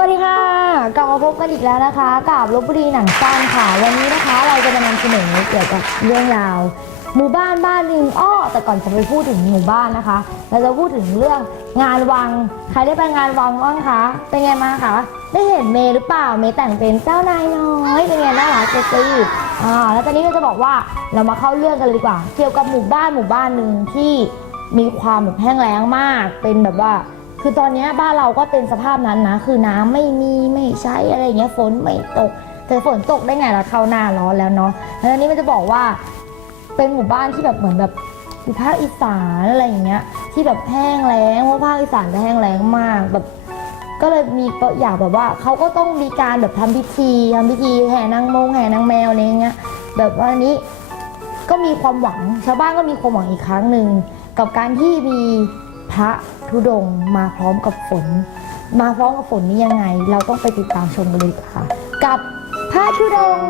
วัสดีค่ะกลับมาพบกันอีกแล้วนะคะกับลบบุรีหนังสั้นค่ะ วันนี้นะคะเราจะมานำเสนอเกี่ยวกับเรื่องราว หมู่บ้านบ้านหนึ่งอ้อแต่ก่อนจะไปพูดถึงหมู่บ้านนะคะ เราจะพูดถึงเรื่องงานวัง ใครได้ไปงานวังบ้างคะ เป็นไงมาคะได้เห็นเมย์หรือเปล่าเมย์แต่งเป็นเจ้านายน้อยเป็นไงน่ารักเจ๊ตี้อ่าแล้วตอนนี้เราจะบอกว่าเรามาเข้าเรื่องกันเลยดีกว่า เกี่ยวกับหมู่บ้านหมู่บ้านหนึ่งที่มีความแบบแห้งแล้งมาก เป็นแบบว่า คือตอนนี้บ้านเราก็เป็นสภาพนั้นนะ คือน้ำไม่มีไม่ใช้อะไรเงี้ยฝนไม่ตก แต่ฝนตกได้ไงล่ะเข้าหน้าร้อนแล้วเนาะแล้วนี้มันจะบอกว่า เป็นหมู่บ้านที่แบบเหมือนแบบอยู่ภาคอีสานอะไรอย่างเงี้ย ที่แบบแห้งแล้งเพราะภาคอีสานจะแห้งแล้งมากแบบ ก็เลยมีอยากแบบว่าเขาก็ต้องมีการแบบทำพิธีทำพิธีแห่นางมงแห่นางแมวอะไรเงี้ยแบบว่านี้ก็มีความหวังชาวบ้านก็มีความหวังอีกครั้งหนึ่งกับการที่มี พระธุดงค์มาพร้อมกับฝน มาพร้อมกับฝนนี่ยังไง เราต้องไปติดตามชมกันเลยค่ะ กับพระธุดงค์